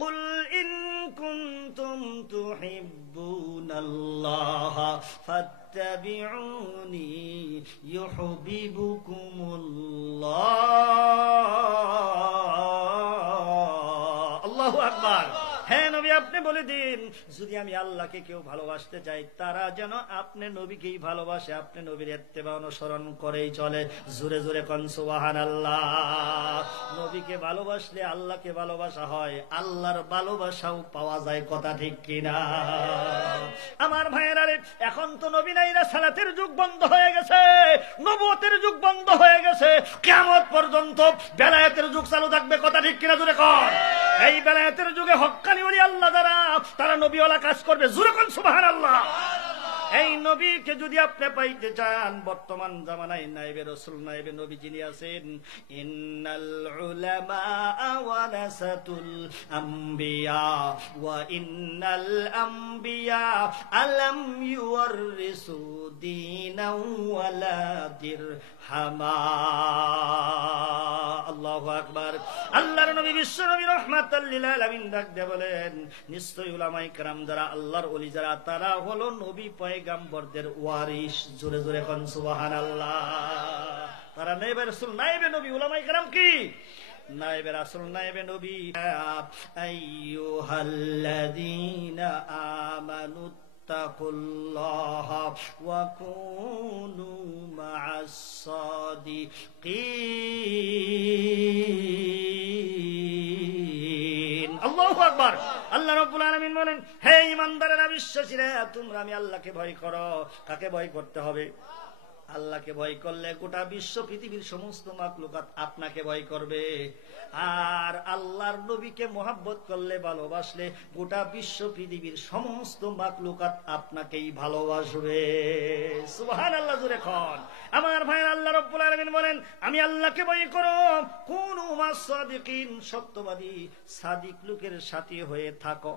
কুল in কুনতুম তুহিব্বুনাল্লাহ ফাত্তাবিউনি ইউহিব্বুকুমুল্লাহ। আল্লাহু আকবার। হ্যাঁ নবী, আপনি বলে দিন, যদি আমি আল্লাহকে কেউ ভালোবাসতে চাই, তারা যেন আপনি নবীকেই ভালোবাসে, আপনি নবীর ইত্তেবা অনুসরণ করেই চলে। জোরে জোরে কোন সুবহানাল্লাহ। নবীকে ভালোবাসলে আল্লাহকে ভালোবাসা হয়, আল্লাহর ভালোবাসাও পাওয়া যায়। কথা ঠিক কিনা? আমার ভাইয়েরা রে, এখন তো নবী নাই, রাসালাতের যুগ বন্ধ হয়ে গেছে, নবুয়তের যুগ বন্ধ হয়ে গেছে। কিয়ামত পর্যন্ত বেলায়েতের যুগ চালু থাকবে। কথা ঠিক কিনা? জোরে কোন। এই বেলায়েতের যুগে হক্কানি ওলি আল্লাহ যারা, তারা নবীওয়ালা কাজ করবে। জোরে কোন সুবহানাল্লাহ। এই নবীকে যদি আপনি পাইতে চান, বর্তমান জামানায় নায়েবে রাসূল, নায়েবে নবী যিনি আছেন, ইন্নাল উলামা ওয়ারাসাতুল আম্বিয়া ওয়া ইন্নাল আম্বিয়া আলাম ইউরিসু দীনাও ওয়ালা দিরহামা। আল্লাহু আকবার। আল্লাহর নবী বিশ্ব নবী রাহমাতাল লিল আলামিন ডাক দিয়ে বলেন, নিশ্চয়ই উলামায়ে কেরাম যারা, আল্লাহর ওলি যারা, তারা হলো নবী পয়গম্বরদের ওয়ারিস। জোরে জোরে কোন সুবহানাল্লাহ। তারা নায়েবে রাসূল, নায়েবে নবী। উলামায়ে কেরাম কি? নায়েবে রাসূল, নায়েবে নবী। আইয়ুহাল্লাযীনা আমানু তাকুল্লাহ ওয়া কুনু মা'আস সাদিকিন। আল্লাহু আকবার। আল্লাহ রাব্বুল আলামিন বলেন, হে ঈমানদারেরা, বিশ্বাসীরা, তোমরা আমি আল্লাহকে ভয় করো। কাকে ভয় করতে হবে? আল্লাহকে ভয় করলে গোটা বিশ্ব পৃথিবীর সমস্ত মাখলুকাত আপনাকে ভয় করবে। আর আল্লাহর নবীকে মহব্বত করলে, ভালোবাসলে, গোটা বিশ্ব পৃথিবীর সমস্ত মাখলুকাত আপনাকেই ভালোবাসবে। সুবহানাল্লাহ। জোরে কোন। আমার ভাই, আল্লাহ রাব্বুল আলামিন বলেন, আমি আল্লাহকে ভয় করো, কুনু মা'আস সাদিকিন, সত্যবাদী সাদিক লোকের সাথী হয়ে থাকো।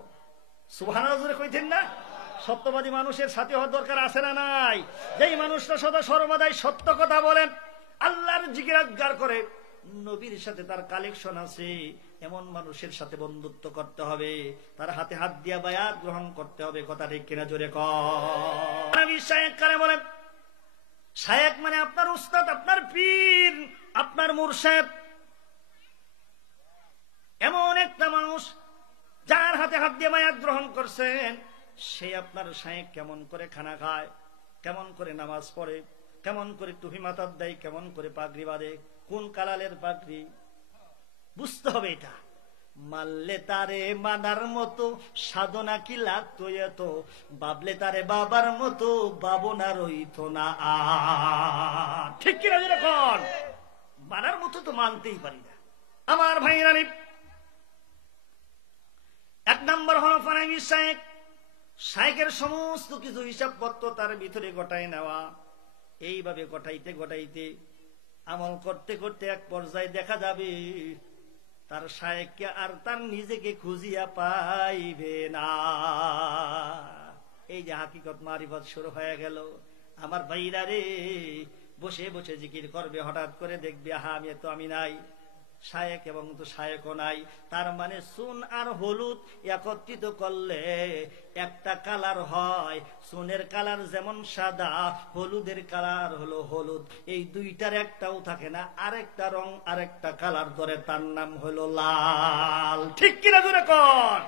সুবহানাল্লাহ। জোরে কইতেন না? সত্যবাদী মানুষের সাথে হওয়ার দরকার আছে না নাই? যেই মানুষটা সদা সর্বদাই সত্য কথা বলেন, আল্লাহর জিকির আজগার করে, নবীর সাথে তার কালেকশন আছে, এমন মানুষের সাথে বন্ধুত্ব করতে হবে, তার হাতে হাত দিয়া বায়াত গ্রহণ করতে হবে। কথা ঠিক কিনা? জোরে কর। নবী শায়েখ কারে বলেন? শায়েখ মানে আপনার উস্তাদ, আপনার পীর, আপনার মুর্শিদ। এমন একটা মানুষ যার হাতে হাত দিয়ে বায়াত গ্রহণ করছেন, সে আপনার শায়েখ। কেমন করে খানা খায়, কেমন করে নামাজ পড়ে, কেমন করে টুপি মাথার দেয়, কেমন করে পাগড়ি বাঁধে, কোন কালারের পাগড়ি, বুঝতে হবে এটা। মানলে তারে মানার মতো সাধনা কি লাগতো এত, বাবলে তারে বাবার মতো বাবনা রইতো না। ঠিক কিনা? যেরকম মানার মতো তো মানতেই পারি না। আমার ভাইরা, এক নম্বর হলো ফারাবি শায়েখ। শায়েখের সমস্ত কিছু হিসাবপত্র তার ভিতরে গটায় নেওয়া। এইভাবে গটাইতে গটাইতে, আমল করতে করতে এক পর্যায়ে দেখা যাবে তার শায়েখকে আর তার নিজেকে খুঁজিয়া পাইবে না। এই যে হাকিকত মারিফত শুরু হয়ে গেল। আমার ভাইরা রে, বসে বসে জিকির করবে, হঠাৎ করে দেখবে, হা, আমি নাই, শায়েখ এবং তো শায়েখও নাই। তার মানে চুন আর হলুদ একত্রিত করলে একটা কালার হয়। চুনের কালার যেমন সাদা, হলুদের কালার হলো হলুদ। এই দুইটার একটাও থাকে না, আরেকটা রং আরেকটা কালার ধরে, তার নাম হলো লাল। ঠিক কিনা? জোরে কর।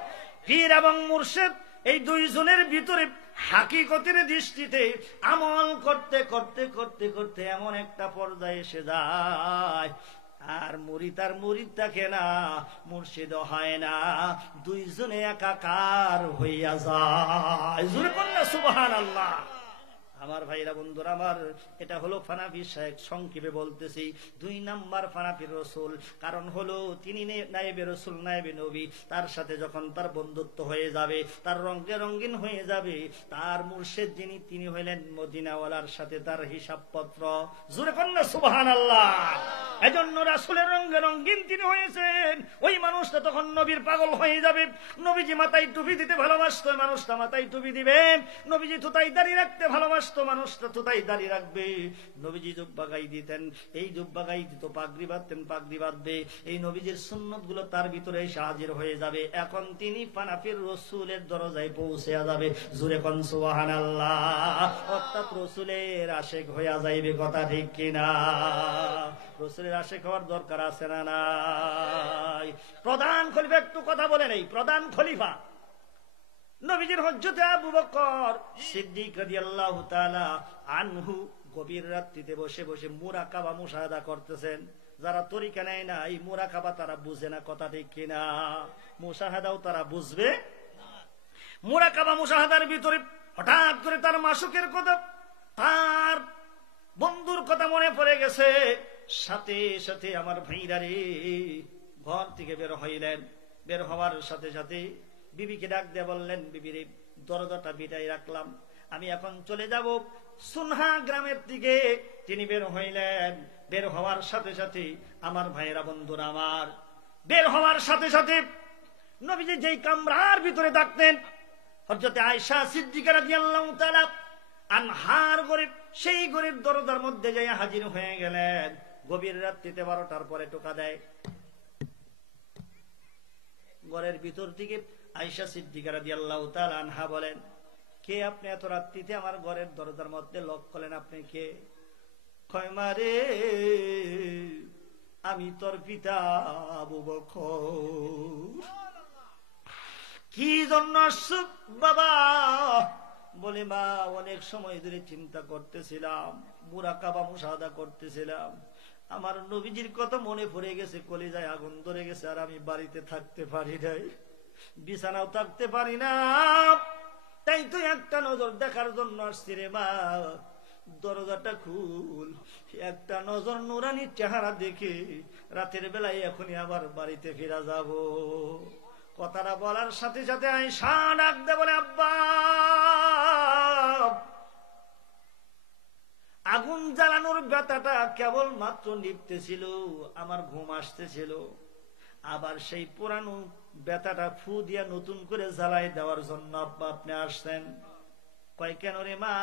পীর এবং মুর্শিদ, এই দুইজনের ভিতরে হাকিকতের দৃষ্টিতে আমল করতে করতে করতে করতে এমন একটা পর্যায়ে এসে যায়, আর মুরিদ আর মুরিদ থাকে না, মুর্শিদ হয় না, দুইজনে একাকার হইয়া যায়। জোরে বল না সুবহানাল্লাহ। আমার ভাইরা, বন্ধুরা আমার, এটা হলো ফানাফি শায়েখ। সংক্ষেপে বলতেছি, 2 নাম্বার ফানাফির রাসূল। কারণ হলো তিনি নায়েবে রাসূল, নায়েবে নবী। তার সাথে যখন তার বন্ধুত্ব হয়ে যাবে, তার রঙে রঙিন হয়ে যাবে, তার মুর্শিদ যিনি, তিনি হইলেন মদিনাওয়ালার সাথে তার হিসাবপত্র। জোরে বল না সুবহানাল্লাহ। এজন্য রাসূলের রঙে রঙিন তিনি হয়েছেন। ওই মানুষটা তখন নবীর পাগল হয়ে যাবে। নবীজি মাথায় টুপি দিতে ভালোবাসত, মানুষটা মাথায় টুপি দিবে। নবীজি থুতাই দাঁড়িয়ে রাখতে ভালোবাসত, সমস্ত মানুষরা তো তাই দাঁড়িয়ে রাখবে। নবীজি জুব্বা গাই দিতেন, এই জুব্বা গাই দিত, পাগড়ি বাঁধতেন, পাগড়ি বাঁধবে, এই নবীজির সুন্নত গুলো তার ভিতরে এসে হাজির হয়ে যাবে। এখন তিনি পানাফির রসুলের দরজায় পৌঁছে যাবে। জুরে কোন সুবহানাল্লাহ। অর্থাৎ রসুলের আশেক হইয়া যাইবে, কথা ঠিক কিনা? রসুলের আশেক হওয়ার দরকার আছে না নাই? প্রধান খলিফা, একটু কথা বলে নেই, প্রধান খলিফা নবীজির হযরতে আবু বকর সিদ্দিক রাদিয়াল্লাহু তাআলা আনহু গভীর রাত্রিতে বসে বসে মুরাকাবা মুশাহাদা করতেছেন। যারা তরিকা নেয় না, এই মুরাকাবা তারা বুঝে না, কথা ঠিক কিনা? মুশাহাদাও তারা বুঝবে। মুরাকাবা মুশাহাদার ভিতরে হঠাৎ করে তার মাসুকের কথা, তার বন্ধুর কথা মনে পড়ে গেছে। সাথে সাথে আমার ভাইরা রে ঘর থেকে বের হইলেন। বের হওয়ার সাথে সাথে বিবিকে ডাক দিয়ে বললেন, বিবি রে, দরজাটা বিটাই রাখলাম, আমি এখন চলে যাব সুনহা গ্রামের দিকে। তিনি বের হইলেন। বের হওয়ার সাথে সাথে আমার ভাইয়েরা, বন্ধুরা আমার, বের হওয়ার সাথে সাথে নবীজি যেই কামরার ভিতরে থাকতেন, হযরতে আয়েশা সিদ্দিকা রাদিয়াল্লাহু তাআলা আনহার ঘরে, সেই ঘরের দরজার মধ্যে যাই হাজির হয়ে গেলেন। গভীর রাত্রিতে 12টার পরে টোকা দেয়। ঘরের ভিতর থেকে আয়েশা সিদ্দিকা রাদিয়াল্লাহু তাআলা আনহা বলেন, কে আপনি এত রাত্রিতে আমার ঘরের দরজার মধ্যে লক করলেন? আপনি কে? কয়, মারে আমি তোর পিতা আবু বকর। কি জন্য আসছো বাবা? বলে, মা, অনেক সময় ধরে চিন্তা করতেছিলাম, মুরাকাবা মুশাহাদা করতেছিলাম, আমার নবীজির কথা মনে পড়ে গেছে, কলিজায় আগুন ধরে গেছে, আর আমি বাড়িতে থাকতে পারি নাই, বিছানাও থাকতে পারি না, তাই তো একটা নজর দেখার জন্য আসছি রে মা। দরজাটা খুল, একটা নজর নুরানি চেহারা দেখে রাতের বেলায় এখনই আবার বাড়িতে ফিরা যাব। কথাটা বলার সাথে সাথে আয়েশা ডাক দে বলে, আব্বা, আগুন জ্বালানোর ব্যথাটা কেবল মাত্র নিভতেছিল, আমার ঘুম আসতেছিল, আবার সেই পুরানো ব্যথাটা ফু দিয়া নতুন করে জ্বালাই দেওয়ার জন্য আব্বা আপনি আসছেন। কয়, কেন রে মা?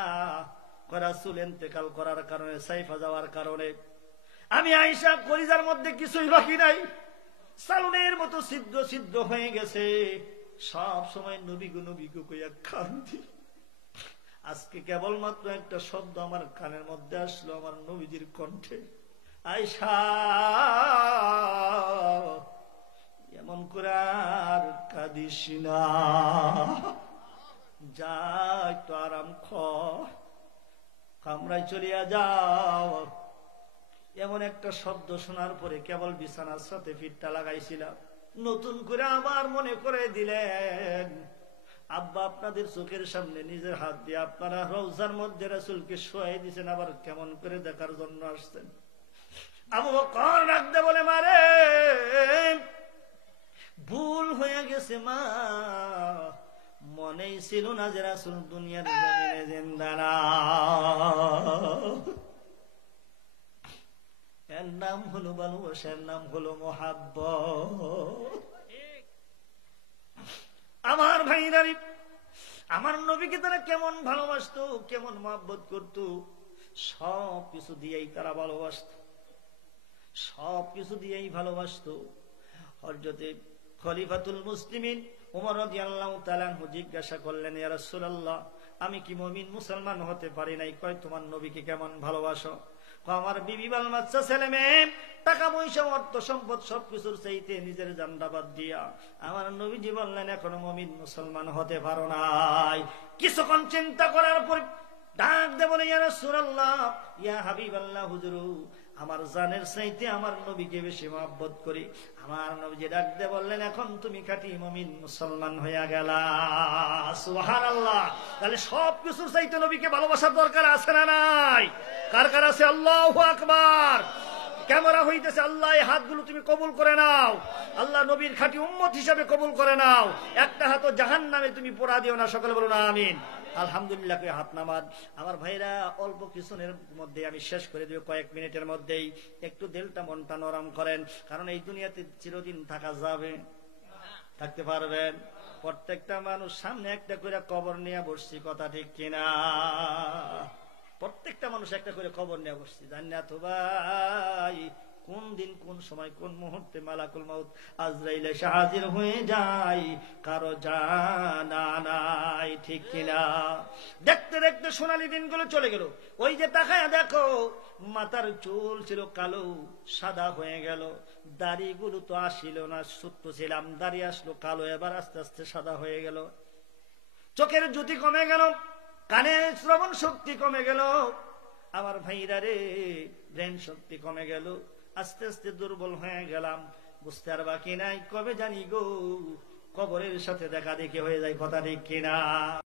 রাসূল ইন্তেকাল করার কারণে, সাইফা যাওয়ার কারণে আমি আয়েশা কলিজার মধ্যে কিছুই বাকি নাই, সালুনের মতো ছিদ্র ছিদ্র হয়ে গেছে। সব সময় নবী গো নবী গো কইয়া কান্দি। আজকে কেবলমাত্র একটা শব্দ আমার কানের মধ্যে আসলো, আমার নবীজির কণ্ঠে, আয়েশা এমন করে আর কাঁদিস না, যা একটু আরাম কর, কামরায় চলিয়া যাও। এমন একটা শব্দ শোনার পরে কেবল বিছানার সাথে ফিটটা লাগাইছিলাম, নতুন করে আবার মনে করে দিলেন, আব্বা আপনাদের চোখের সামনে নিজের হাত দিয়ে আপনারা রওজার মধ্যে রাসূলকে শোয়াই দিয়েছেন, আবার কেমন করে দেখার জন্য আসছেন। আবু বকর রাখতে বলে, মারে ভুল হয়ে গেছে মা, মনেই ছিল না যে রাসূল দুনিয়ার জমিনে জিন্দা না। এর নাম হলো ভালোবাসা, এর নাম হলো মোহাব্বত। আমার ভাইরারি, আমার নবীকে তারা কেমন ভালোবাসতো, কেমন মহব্বত করতো, সব কিছু দিয়েই তারা ভালোবাসত, সব কিছু দিয়েই ভালোবাসতো। হযরতে খলিফাতুল মুসলিমিন ওমর রাদিয়াল্লাহু তাআলা আনহু জিজ্ঞাসা করলেন, ইয়া রাসূলুল্লাহ, আমি কি মুমিন মুসলমান হতে পারি নাই? কয়, তোমার নবীকে কেমন ভালোবাসো? আমার বিবি বাল বাচ্চা ছেলে মেয়ে, টাকা পয়সা, অর্থ সম্পদ, সবকিছুর চাইতে নিজের জানটা বাদ দিয়া আমার নবীজি বললেন, এখনো মুমিন মুসলমান হতে পারো নাই। কিছুক্ষণ চিন্তা করার পর ডাক দে বলে, ইয়া রাসূলুল্লাহ, ইয়া হাবিবাল্লাহ, হুজুর, আমার জানের চাইতে আমার নবীকে বেশি মহব্বত করি। আমার নবীজি ডাক দে বললেন, এখন তুমি খাঁটি মুমিন মুসলমান হইয়া গেলা। সুবহানাল্লাহ। তাহলে সবকিছুর চাইতে নবীকে ভালোবাসার দরকার আছে না নাই? কার কার আছে? আল্লাহু আকবার। ক্যামেরা হইতেছে, আল্লাহ এই হাতগুলো তুমি কবুল করে নাও, আল্লাহ নবীর খাঁটি উম্মত হিসাবে কবুল করে নাও, একটা হাত জাহান্নামে তুমি পোড়া দিও না। সকলে বলুন আমিন। আলহামদুলিল্লাহ। হাত নামাজ। আমার ভাইরা, অল্প কিছুনের মধ্যে আমি শেষ করে দিব, কয়েক মিনিটের মধ্যেই। একটু দিলটা মনটা নরম করেন, কারণ এই দুনিয়াতে চিরদিন থাকা যাবে, থাকতে পারবেন? প্রত্যেকটা মানুষ সামনে একটা করে কবর নিয়ে বসছি, কথা ঠিক কিনা? প্রত্যেকটা মানুষ একটা করে কবর নিয়ে বসছি, জানি না তো ভাই কোন দিন কোন সময় কোন মুহূর্তে মালাকুল মাউত আজরাইল এসে হাজির হয়ে যায় কারো জানা নাই, ঠিক কিনা? দেখতে দেখতে সোনালী দিনগুলো চলে গেল। ওই যে তাকায় দেখো, মাথার চুল ছিল কালো, সাদা হয়ে গেল। দাড়িগুলো তো আসিল না, ছোট্ট ছিলাম, দাড়ি আসলো কালো, এবার আস্তে আস্তে সাদা হয়ে গেল। চোখের জ্যোতি কমে গেল, কানের শ্রবণ শক্তি কমে গেল। আমার ভাইরা রে, ব্রেন শক্তি কমে গেল, আস্তে আস্তে দুর্বল হয়ে গেলাম। বুঝতে আর বাকি নাই, কবে জানি গো কবরের সাথে দেখা দেখি হয়ে যায়, কথা ঠিক কিনা?